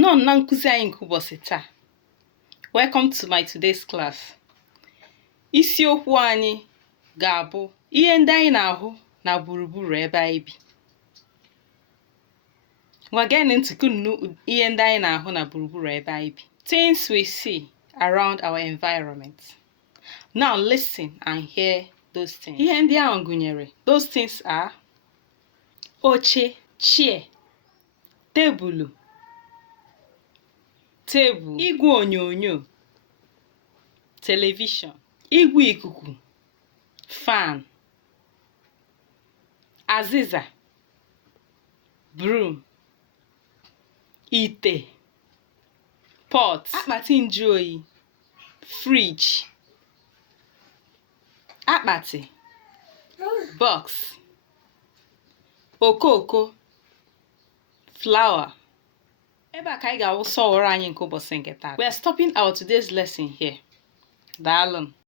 Nọ na nkuzi anyị nke ụbọchị taa. Welcome to my today's class. Isiokwu anyị ga-abụ ihe ndị anyị na-ahụ na gburugburu ebe anyị bi. Ngwa geenụ ntị unu ihe ndị anyị na-ahụ na gburugburu ebe anyị bi. Things we see around our environment. Now listen and hear those things. Ihe ndị ahụ gụnyere, those things are oche, chair, tebụlụ, igwe onyonyo, television, igwe ikuku, fan, azịza, broom, ite, pot, akpati njuoyi, fridge, akpati, box, okoko, flower. Ebe a ka anyị ga-awụsa ọrụ anyị nke ụbọchị nke taa. We are stopping our today's lesson here. Daalụ.